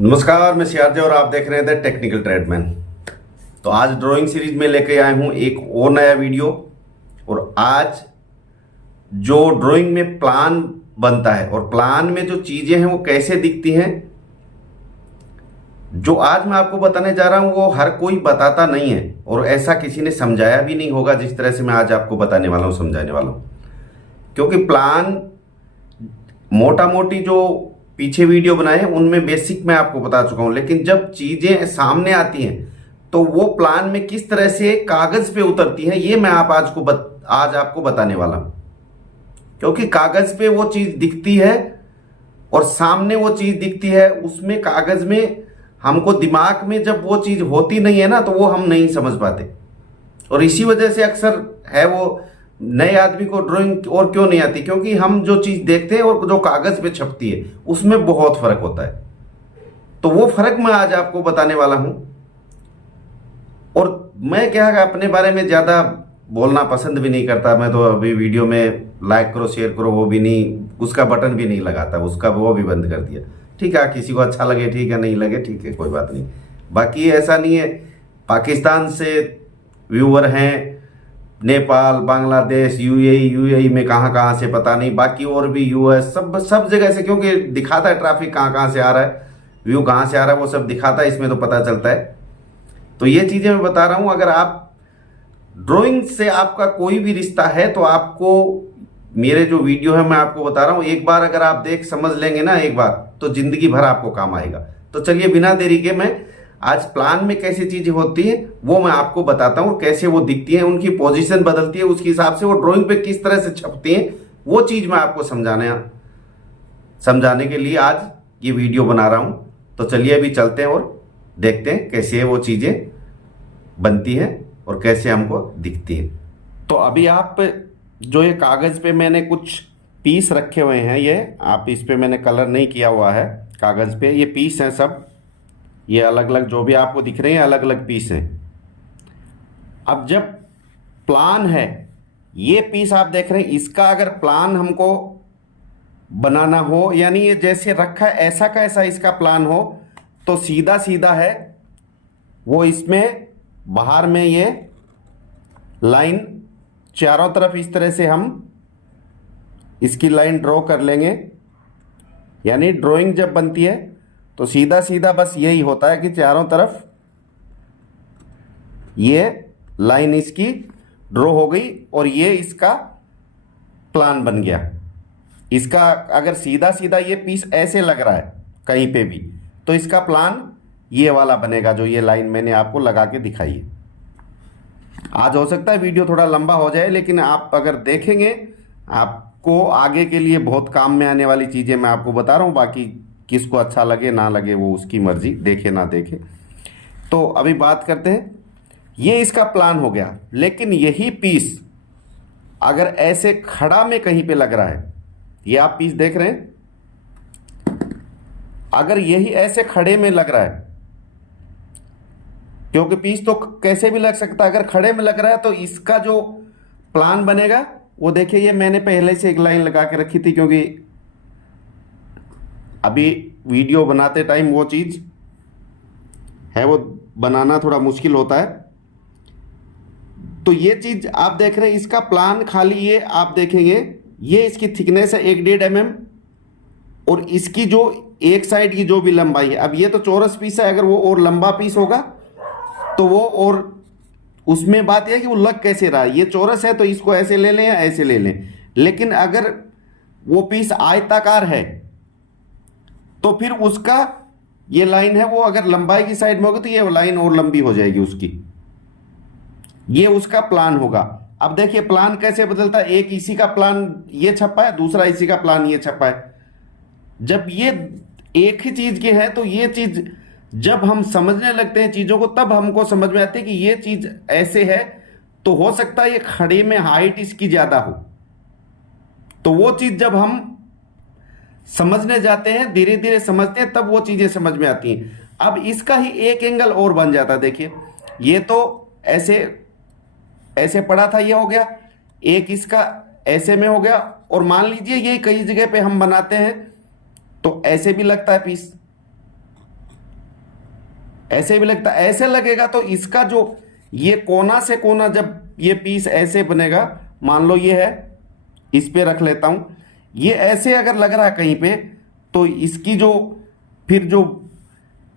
नमस्कार, मैं सियारजे और आप देख रहे थे टेक्निकल ट्रेडमैन। तो आज ड्राइंग सीरीज में लेके आए हूं एक और नया वीडियो। और आज जो ड्राइंग में प्लान बनता है और प्लान में जो चीजें हैं वो कैसे दिखती हैं, जो आज मैं आपको बताने जा रहा हूं वो हर कोई बताता नहीं है और ऐसा किसी ने समझाया भी नहीं होगा जिस तरह से मैं आज आपको बताने वाला हूं, समझाने वाला हूं। क्योंकि प्लान मोटा मोटी जो पीछे वीडियो बनाए हैं उनमें बेसिक मैं आपको बता चुका हूं, लेकिन जब चीजें सामने आती हैं तो वो प्लान में किस तरह से कागज पे उतरती है ये मैं आज आपको बताने वाला हूं। क्योंकि कागज पे वो चीज दिखती है और सामने वो चीज दिखती है, उसमें कागज में हमको दिमाग में जब वो चीज होती नहीं है ना तो वो हम नहीं समझ पाते। और इसी वजह से अक्सर है वो नए आदमी को ड्राइंग और क्यों नहीं आती, क्योंकि हम जो चीज देखते हैं और जो कागज पे छपती है उसमें बहुत फर्क होता है। तो वो फर्क मैं आज आपको बताने वाला हूं। और मैं क्या अपने बारे में ज्यादा बोलना पसंद भी नहीं करता। मैं तो अभी वीडियो में लाइक करो शेयर करो वो भी नहीं, उसका बटन भी नहीं लगाता, उसका वो भी बंद कर दिया। ठीक है, किसी को अच्छा लगे ठीक है, नहीं लगे ठीक है, कोई बात नहीं। बाकी ऐसा नहीं है, पाकिस्तान से व्यूअर हैं, नेपाल, बांग्लादेश, यूएई में कहाँ कहाँ से पता नहीं, बाकी और भी यूएस, सब जगह से, क्योंकि दिखाता है ट्रैफिक कहाँ कहाँ से आ रहा है, व्यू कहाँ से आ रहा है, वो सब दिखाता है, इसमें तो पता चलता है। तो ये चीजें मैं बता रहा हूं। अगर आप ड्राइंग से आपका कोई भी रिश्ता है तो आपको मेरे जो वीडियो है मैं आपको बता रहा हूं, एक बार अगर आप देख समझ लेंगे ना एक बार, तो जिंदगी भर आपको काम आएगा। तो चलिए बिना देरी के मैं आज प्लान में कैसी चीजें होती है वो मैं आपको बताता हूं, कैसे वो दिखती हैं, उनकी पोजीशन बदलती है, उसके हिसाब से वो ड्राइंग पे किस तरह से छपती हैं, वो चीज मैं आपको समझाने के लिए आज ये वीडियो बना रहा हूं। तो चलिए अभी चलते हैं और देखते हैं कैसे वो चीजें बनती हैं और कैसे हमको दिखती हैं। तो अभी आप जो ये कागज पे मैंने कुछ पीस रखे हुए हैं, ये आप इस पे मैंने कलर नहीं किया हुआ है, कागज पे ये पीस हैं सब, ये अलग अलग जो भी आपको दिख रहे हैं अलग अलग पीस हैं। अब जब प्लान है, ये पीस आप देख रहे हैं, इसका अगर प्लान हमको बनाना हो, यानी ये जैसे रखा है ऐसा का ऐसा इसका प्लान हो, तो सीधा सीधा है वो, इसमें बाहर में ये लाइन चारों तरफ इस तरह से हम इसकी लाइन ड्रॉ कर लेंगे। यानी ड्राइंग जब बनती है तो सीधा सीधा बस यही होता है कि चारों तरफ ये लाइन इसकी ड्रॉ हो गई और ये इसका प्लान बन गया। इसका अगर सीधा सीधा ये पीस ऐसे लग रहा है कहीं पे भी, तो इसका प्लान ये वाला बनेगा जो ये लाइन मैंने आपको लगा के दिखाई है। आज हो सकता है वीडियो थोड़ा लंबा हो जाए, लेकिन आप अगर देखेंगे आपको आगे के लिए बहुत काम में आने वाली चीज़ें मैं आपको बता रहा हूँ। बाकी किसको अच्छा लगे ना लगे वो उसकी मर्जी, देखे ना देखे। तो अभी बात करते हैं, ये इसका प्लान हो गया। लेकिन यही पीस अगर ऐसे खड़ा में कहीं पे लग रहा है, ये आप पीस देख रहे हैं, अगर यही ऐसे खड़े में लग रहा है, क्योंकि पीस तो कैसे भी लग सकता है, अगर खड़े में लग रहा है तो इसका जो प्लान बनेगा वो देखिए, ये मैंने पहले से एक लाइन लगा के रखी थी, क्योंकि अभी वीडियो बनाते टाइम वो चीज है वो बनाना थोड़ा मुश्किल होता है। तो ये चीज आप देख रहे हैं, इसका प्लान खाली ये आप देखेंगे, ये इसकी थिकनेस है 1.5 mm और इसकी जो एक साइड की जो भी लंबाई है, अब ये तो चौरस पीस है, अगर वो और लंबा पीस होगा तो वो, और उसमें बात यह है कि वो लग कैसे रहा है, ये चौरस है तो इसको ऐसे ले लें या ऐसे ले लें। लेकिन अगर वो पीस आयताकार है तो फिर उसका ये लाइन है वो अगर लंबाई की साइड में होगी तो ये लाइन और लंबी हो जाएगी उसकी, ये उसका प्लान होगा। अब देखिए प्लान कैसे बदलता है, एक इसी का प्लान ये छपा है, दूसरा इसी का प्लान ये छपा है। जब ये एक ही चीज के हैं तो ये चीज जब हम समझने लगते हैं चीजों को तब हमको समझ में आती है कि ये चीज ऐसे है, तो हो सकता है ये खड़े में हाइट इसकी ज्यादा हो। तो वो चीज जब हम समझने जाते हैं, धीरे धीरे समझते हैं, तब वो चीजें समझ में आती हैं। अब इसका ही एक एंगल और बन जाता है। देखिए ये तो ऐसे ऐसे पड़ा था, ये हो गया, एक इसका ऐसे में हो गया, और मान लीजिए ये कई जगह पे हम बनाते हैं तो ऐसे भी लगता है पीस, ऐसे भी लगता है, ऐसे लगेगा तो इसका जो ये कोना से कोना जब ये पीस ऐसे बनेगा, मान लो ये है, इस पे रख लेता हूं, ये ऐसे अगर लग रहा है कहीं पे, तो इसकी जो फिर जो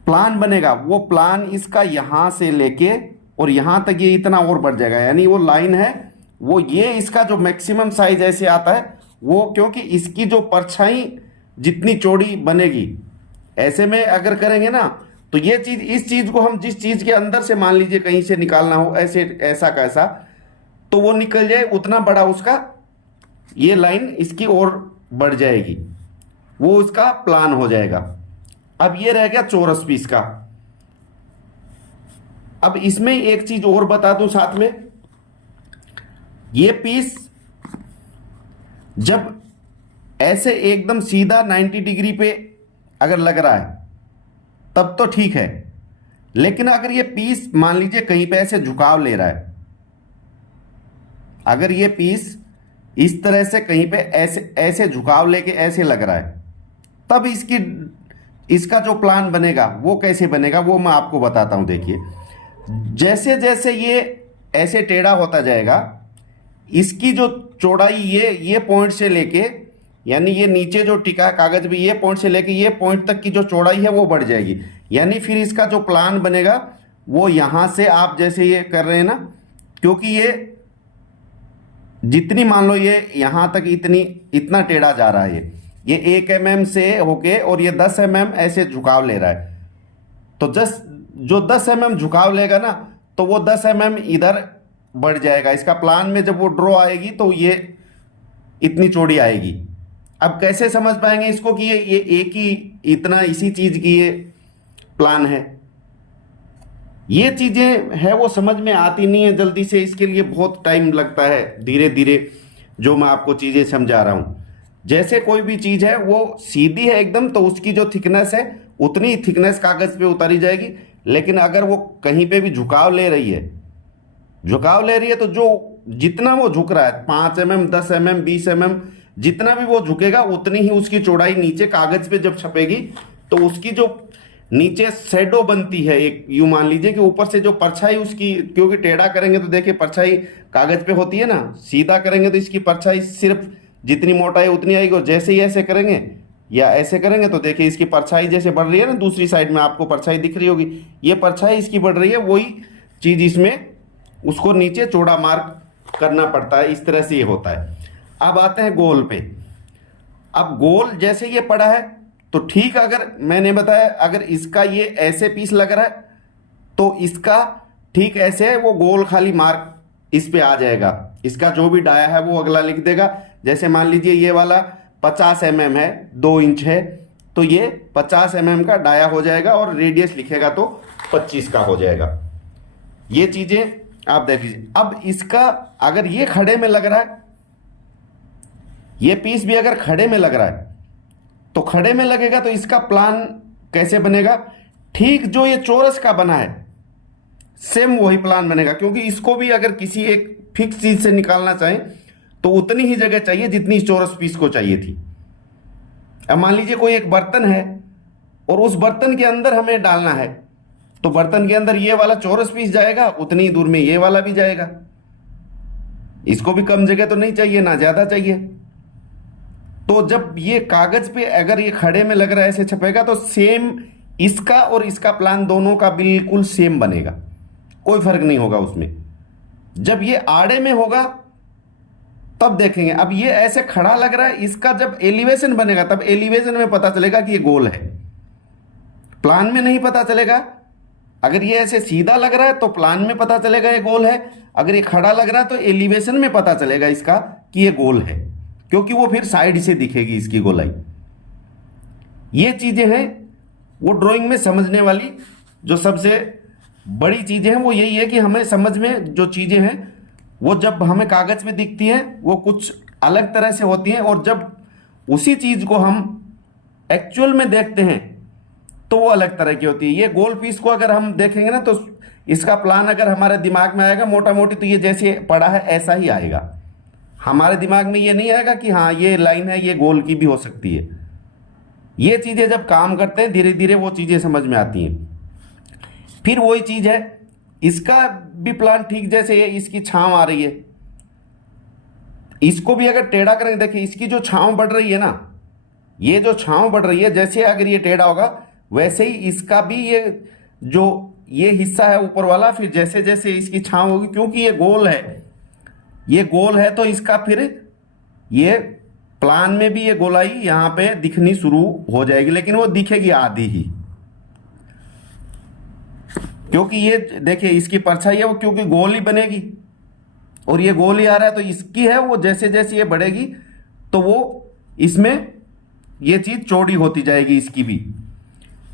प्लान बनेगा वो प्लान इसका यहां से लेके और यहां तक ये इतना और बढ़ जाएगा, यानी वो लाइन है वो, ये इसका जो मैक्सिमम साइज ऐसे आता है वो, क्योंकि इसकी जो परछाई जितनी चौड़ी बनेगी, ऐसे में अगर करेंगे ना तो ये चीज, इस चीज को हम जिस चीज के अंदर से मान लीजिए कहीं से निकालना हो, ऐसे ऐसा कैसा, तो वो निकल जाए उतना बड़ा उसका, ये लाइन इसकी और बढ़ जाएगी, वो उसका प्लान हो जाएगा। अब ये रह गया चौरस पीस का। अब इसमें एक चीज और बता दूं साथ में, ये पीस जब ऐसे एकदम सीधा 90 डिग्री पे अगर लग रहा है तब तो ठीक है, लेकिन अगर ये पीस मान लीजिए कहीं पे ऐसे झुकाव ले रहा है, अगर ये पीस इस तरह से कहीं पे ऐसे ऐसे झुकाव लेके ऐसे लग रहा है, तब इसका जो प्लान बनेगा वो कैसे बनेगा वो मैं आपको बताता हूं। देखिए, जैसे जैसे ये ऐसे टेढ़ा होता जाएगा, इसकी जो चौड़ाई ये पॉइंट से लेके, यानी ये नीचे जो टिका है कागज भी, ये पॉइंट से लेके ये पॉइंट तक की जो चौड़ाई है वो बढ़ जाएगी, यानी फिर इसका जो प्लान बनेगा वो यहां से आप जैसे ये कर रहे हैं ना, क्योंकि ये जितनी मान लो ये यहां तक इतना टेढ़ा जा रहा है, ये 1 mm से होके और ये 10 mm ऐसे झुकाव ले रहा है, तो जो 10 mm झुकाव लेगा ना तो वो 10 mm इधर बढ़ जाएगा, इसका प्लान में जब वो ड्रॉ आएगी तो ये इतनी चौड़ी आएगी। अब कैसे समझ पाएंगे इसको कि ये एक ही इतना इसी चीज की ये प्लान है? ये चीजें है वो समझ में आती नहीं है जल्दी से, इसके लिए बहुत टाइम लगता है, धीरे धीरे जो मैं आपको चीजें समझा रहा हूं। जैसे कोई भी चीज है वो सीधी है एकदम, तो उसकी जो थिकनेस है उतनी थिकनेस कागज पे उतारी जाएगी, लेकिन अगर वो कहीं पे भी झुकाव ले रही है तो जो जितना वो झुक रहा है 5 mm 10 mm 20 mm जितना भी वो झुकेगा उतनी ही उसकी चौड़ाई नीचे कागज पे जब छपेगी तो उसकी जो नीचे शैडो बनती है, एक यूं मान लीजिए कि ऊपर से जो परछाई उसकी, क्योंकि टेढ़ा करेंगे तो देखिए परछाई कागज पे होती है ना, सीधा करेंगे तो इसकी परछाई सिर्फ जितनी मोटाई उतनी आएगी, और जैसे ही ऐसे करेंगे या ऐसे करेंगे तो देखिए इसकी परछाई जैसे बढ़ रही है ना, दूसरी साइड में आपको परछाई दिख रही होगी, ये परछाई इसकी बढ़ रही है, वही चीज इसमें उसको नीचे चौड़ा मार्क करना पड़ता है, इस तरह से ये होता है। अब आते हैं गोल पे। अब गोल जैसे ये पड़ा है तो ठीक, अगर मैंने बताया अगर इसका ये ऐसे पीस लग रहा है तो इसका ठीक ऐसे है, वो गोल खाली मार्क इस पे आ जाएगा, इसका जो भी डाया है वो अगला लिख देगा। जैसे मान लीजिए ये वाला 50 mm है, 2 इंच है, तो ये 50 mm का डाया हो जाएगा और रेडियस लिखेगा तो 25 का हो जाएगा। ये चीजें आप देख लीजिए। अब इसका अगर ये खड़े में लग रहा है, ये पीस भी अगर खड़े में लग रहा है तो खड़े में लगेगा तो इसका प्लान कैसे बनेगा? ठीक जो ये चौरस का बना है सेम वही प्लान बनेगा, क्योंकि इसको भी अगर किसी एक फिक्स चीज से निकालना चाहें तो उतनी ही जगह चाहिए जितनी इस चौरस पीस को चाहिए थी। अब मान लीजिए कोई एक बर्तन है और उस बर्तन के अंदर हमें डालना है, तो बर्तन के अंदर ये वाला चौरस पीस जाएगा, उतनी ही दूर में ये वाला भी जाएगा। इसको भी कम जगह तो नहीं चाहिए ना ज्यादा चाहिए। तो जब ये कागज पे अगर ये खड़े में लग रहा है ऐसे छपेगा तो सेम इसका और इसका प्लान दोनों का बिल्कुल सेम बनेगा, कोई फर्क नहीं होगा उसमें। जब ये आड़े में होगा तब देखेंगे। अब ये ऐसे खड़ा लग रहा है, इसका जब एलिवेशन बनेगा तब एलिवेशन में पता चलेगा कि ये गोल है, प्लान में नहीं पता चलेगा। अगर ये ऐसे सीधा लग रहा है तो प्लान में पता चलेगा ये गोल है, अगर ये खड़ा लग रहा है तो एलिवेशन में पता चलेगा इसका कि ये गोल है, क्योंकि वो फिर साइड से दिखेगी इसकी गोलाई। ये चीजें हैं वो ड्राइंग में समझने वाली जो सबसे बड़ी चीजें हैं, वो यही है कि हमें समझ में जो चीजें हैं वो जब हमें कागज पे दिखती हैं वो कुछ अलग तरह से होती हैं, और जब उसी चीज को हम एक्चुअल में देखते हैं तो वो अलग तरह की होती है। ये गोल पीस को अगर हम देखेंगे ना तो इसका प्लान अगर हमारे दिमाग में आएगा मोटा मोटी, तो ये जैसे पड़ा है ऐसा ही आएगा। हमारे दिमाग में ये नहीं आएगा कि हाँ ये लाइन है ये गोल की भी हो सकती है। ये चीजें जब काम करते हैं धीरे धीरे वो चीजें समझ में आती हैं। फिर वही चीज है, इसका भी प्लान ठीक जैसे है, इसकी छांव आ रही है, इसको भी अगर टेढ़ा करेंगे, देखिए इसकी जो छांव बढ़ रही है ना, ये जो छांव बढ़ रही है, जैसे अगर ये टेढ़ा होगा वैसे ही इसका भी ये जो ये हिस्सा है ऊपर वाला, फिर जैसे जैसे इसकी छांव होगी, क्योंकि ये गोल है, ये गोल है, तो इसका फिर ये प्लान में भी ये गोलाई यहां पे दिखनी शुरू हो जाएगी, लेकिन वो दिखेगी आधी ही, क्योंकि ये देखिए इसकी परछाई है वो क्योंकि गोल ही बनेगी और ये गोल ही आ रहा है, तो इसकी है वो जैसे जैसे ये बढ़ेगी तो वो इसमें ये चीज चौड़ी होती जाएगी, इसकी भी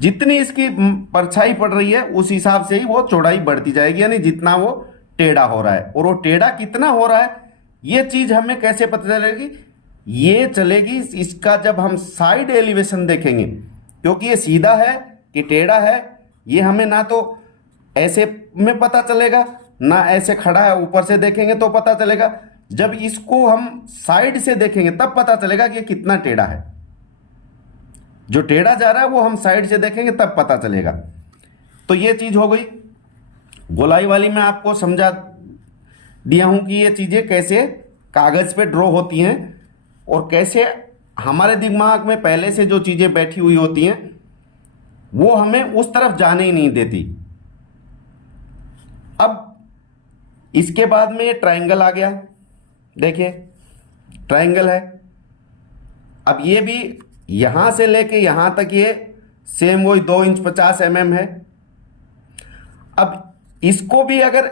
जितनी इसकी परछाई पड़ रही है उस हिसाब से ही वो चौड़ाई बढ़ती जाएगी, यानी जितना वो टेढ़ा हो रहा है। और वो टेढ़ा कितना हो रहा है ये चीज हमें कैसे पता चलेगी, ये चलेगी इसका जब हम साइड एलिवेशन देखेंगे, क्योंकि ये सीधा है कि टेढ़ा है ये हमें ना तो ऐसे में पता चलेगा ना ऐसे खड़ा है ऊपर से देखेंगे तो पता चलेगा, जब इसको हम साइड से देखेंगे तब पता चलेगा कि ये कितना टेढ़ा है। जो टेढ़ा जा रहा है वो हम साइड से देखेंगे तब पता चलेगा। तो ये चीज हो गई गोलाई वाली, मैं आपको समझा दिया हूं कि ये चीजें कैसे कागज पे ड्रॉ होती हैं और कैसे हमारे दिमाग में पहले से जो चीजें बैठी हुई होती हैं वो हमें उस तरफ जाने ही नहीं देती। अब इसके बाद में ये ट्रायंगल आ गया, देखिए ट्रायंगल है, अब ये भी यहां से लेके यहां तक ये सेम वही 2 इंच 50 mm है। अब इसको भी अगर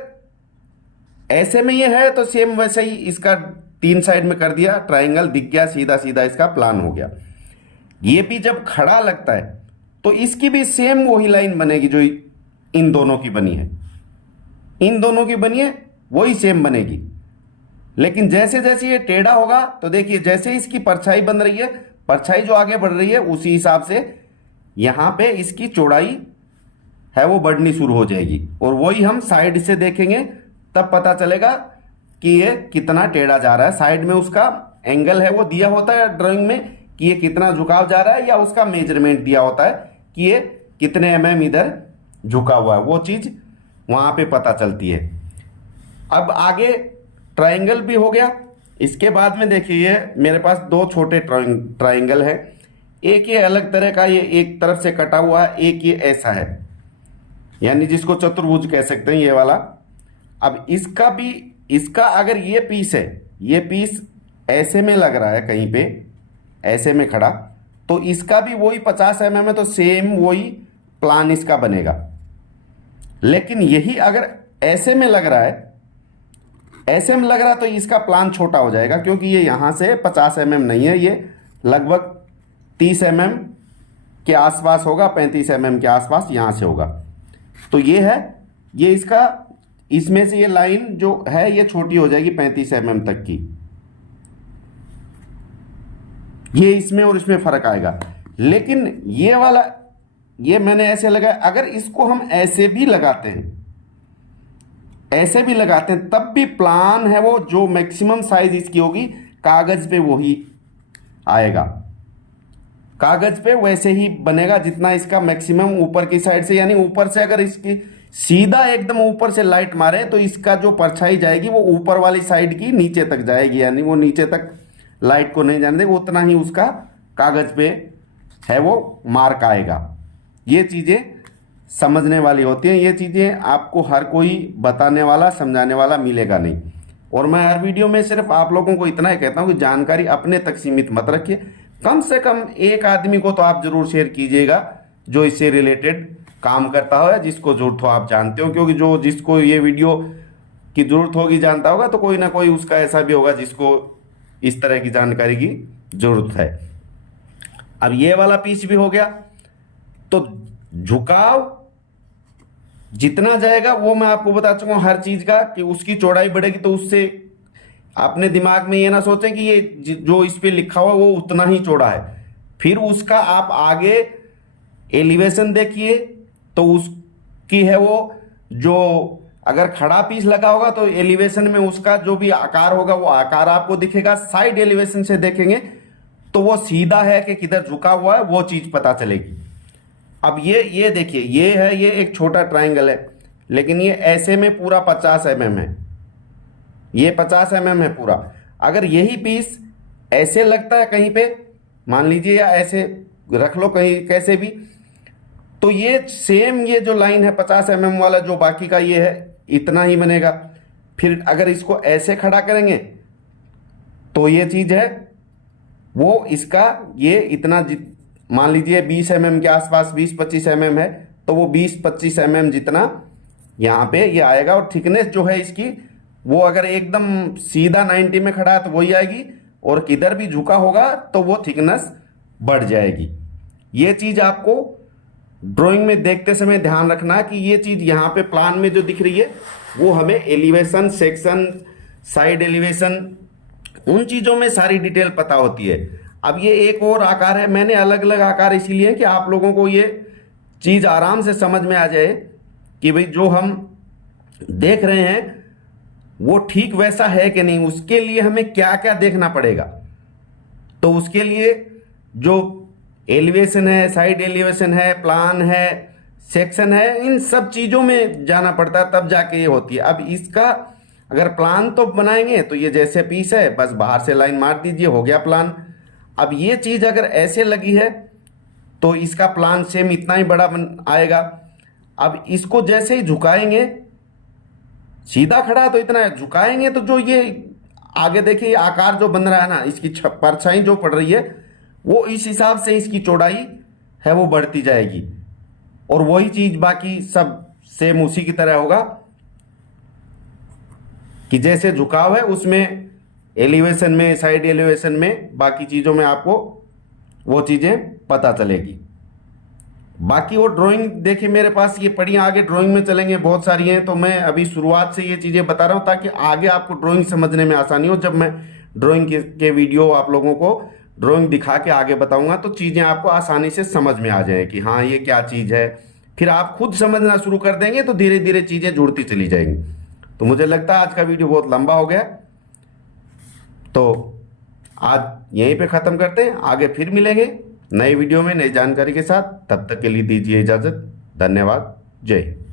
ऐसे में ये है तो सेम वैसे ही इसका 3 साइड में कर दिया, ट्रायंगल दिख गया, सीधा सीधा इसका प्लान हो गया। ये भी जब खड़ा लगता है तो इसकी भी सेम वही लाइन बनेगी जो इन दोनों की बनी है, इन दोनों की बनी है वही सेम बनेगी। लेकिन जैसे जैसे ये टेढ़ा होगा तो देखिए जैसे इसकी परछाई बन रही है, परछाई जो आगे बढ़ रही है उसी हिसाब से यहां पे इसकी चौड़ाई है वो बढ़नी शुरू हो जाएगी, और वही हम साइड से देखेंगे तब पता चलेगा कि ये कितना टेढ़ा जा रहा है। साइड में उसका एंगल है वो दिया होता है ड्राइंग में कि ये कितना झुकाव जा रहा है, या उसका मेजरमेंट दिया होता है कि ये कितने mm इधर झुका हुआ है, वो चीज वहां पे पता चलती है। अब आगे ट्रायंगल भी हो गया, इसके बाद में देखिए मेरे पास 2 छोटे ट्रायंगल है, एक ये अलग तरह का, ये एक तरफ से कटा हुआ है, एक ये ऐसा है, यानी जिसको चतुर्भुज कह सकते हैं ये वाला। अब इसका भी, इसका अगर ये पीस है, ये पीस ऐसे में लग रहा है कहीं पे ऐसे में खड़ा, तो इसका भी वही 50 mm है, तो सेम वही प्लान इसका बनेगा। लेकिन यही अगर ऐसे में लग रहा है, ऐसे में लग रहा तो इसका प्लान छोटा हो जाएगा, क्योंकि ये यहां से 50 mm नहीं है, ये लगभग 30 mm के आसपास होगा, 35 mm के आसपास यहां से होगा। तो ये है, ये इसका, इसमें से ये लाइन जो है ये छोटी हो जाएगी 35 mm तक की, ये इसमें और इसमें फर्क आएगा। लेकिन ये वाला, ये मैंने ऐसे लगाया, अगर इसको हम ऐसे भी लगाते हैं, ऐसे भी लगाते हैं, तब भी प्लान है वो जो मैक्सिमम साइज इसकी होगी कागज पे वही आएगा, कागज पे वैसे ही बनेगा जितना इसका मैक्सिमम ऊपर की साइड से, यानी ऊपर से अगर इसकी सीधा एकदम ऊपर से लाइट मारे तो इसका जो परछाई जाएगी वो ऊपर वाली साइड की नीचे तक जाएगी, यानी वो नीचे तक लाइट को नहीं जाने देगा, उतना ही उसका कागज पे है वो मार्क आएगा। ये चीजें समझने वाली होती हैं, ये चीजें आपको हर कोई बताने वाला समझाने वाला मिलेगा नहीं। और मैं हर वीडियो में सिर्फ आप लोगों को इतना ही कहता हूं कि जानकारी अपने तक सीमित मत रखिए, कम से कम एक आदमी को तो आप जरूर शेयर कीजिएगा जो इससे रिलेटेड काम करता हो या जिसको जरूरत हो, आप जानते हो, क्योंकि जो जिसको ये वीडियो की जरूरत होगी जानता होगा, तो कोई ना कोई उसका ऐसा भी होगा जिसको इस तरह की जानकारी की जरूरत है। अब ये वाला पीस भी हो गया, तो झुकाव जितना जाएगा वो मैं आपको बता चुका हूं हर चीज का, कि उसकी चौड़ाई बढ़ेगी, तो उससे अपने दिमाग में ये ना सोचें कि ये जो इस पे लिखा हुआ वो उतना ही चौड़ा है। फिर उसका आप आगे एलिवेशन देखिए तो उसकी है वो, जो अगर खड़ा पीस लगा होगा तो एलिवेशन में उसका जो भी आकार होगा वो आकार आपको दिखेगा। साइड एलिवेशन से देखेंगे तो वो सीधा है कि किधर झुका हुआ है वो चीज पता चलेगी। अब ये देखिए, ये है, ये एक छोटा ट्राइंगल है, लेकिन ये ऐसे में पूरा 50 mm है, ये 50 mm है पूरा। अगर यही पीस ऐसे लगता है कहीं पे, मान लीजिए, या ऐसे रख लो कहीं कैसे भी, तो ये सेम ये जो लाइन है 50 mm वाला, जो बाकी का ये है, इतना ही बनेगा। फिर अगर इसको ऐसे खड़ा करेंगे तो ये चीज है वो इसका ये इतना, मान लीजिए 20 mm के आसपास, 20-25 mm है, तो वो 20-25 mm जितना यहाँ पे ये आएगा। और थिकनेस जो है इसकी, वो अगर एकदम सीधा 90 में खड़ा है तो वही आएगी, और किधर भी झुका होगा तो वो थिकनेस बढ़ जाएगी। ये चीज आपको ड्राइंग में देखते समय ध्यान रखना कि ये चीज यहाँ पे प्लान में जो दिख रही है वो हमें एलिवेशन, सेक्शन, साइड एलिवेशन, उन चीजों में सारी डिटेल पता होती है। अब ये एक और आकार है, मैंने अलग अलग आकार इसीलिए कि आप लोगों को ये चीज आराम से समझ में आ जाए कि भाई जो हम देख रहे हैं वो ठीक वैसा है कि नहीं, उसके लिए हमें क्या क्या देखना पड़ेगा। तो उसके लिए जो एलिवेशन है, साइड एलिवेशन है, प्लान है, सेक्शन है, इन सब चीजों में जाना पड़ता है, तब जाके ये होती है। अब इसका अगर प्लान तो बनाएंगे तो ये जैसे पीस है, बस बाहर से लाइन मार दीजिए, हो गया प्लान। अब ये चीज अगर ऐसे लगी है तो इसका प्लान सेम इतना ही बड़ा आएगा। अब इसको जैसे ही झुकाएंगे, सीधा खड़ा है तो इतना है, झुकाएंगे तो जो ये आगे देखिए आकार जो बन रहा है ना, इसकी परछाई जो पड़ रही है वो इस हिसाब से इसकी चौड़ाई है वो बढ़ती जाएगी। और वही चीज बाकी सब सेम उसी की तरह होगा कि जैसे झुकाव है उसमें, एलिवेशन में, साइड एलिवेशन में, बाकी चीजों में आपको वो चीजें पता चलेगी। बाकी वो ड्राइंग देखिए मेरे पास ये पड़ी, आगे ड्राइंग में चलेंगे, बहुत सारी हैं, तो मैं अभी शुरुआत से ये चीजें बता रहा हूं ताकि आगे आपको ड्राइंग समझने में आसानी हो। जब मैं ड्राइंग के वीडियो आप लोगों को ड्राइंग दिखा के आगे बताऊंगा तो चीजें आपको आसानी से समझ में आ जाए कि हाँ ये क्या चीज है। फिर आप खुद समझना शुरू कर देंगे तो धीरे धीरे चीजें जुड़ती चली जाएंगी। तो मुझे लगता है आज का वीडियो बहुत लंबा हो गया, तो आज यहीं पे खत्म करते हैं, आगे फिर मिलेंगे नई वीडियो में नई जानकारी के साथ। तब तक के लिए दीजिए इजाजत। धन्यवाद। जय हिंद।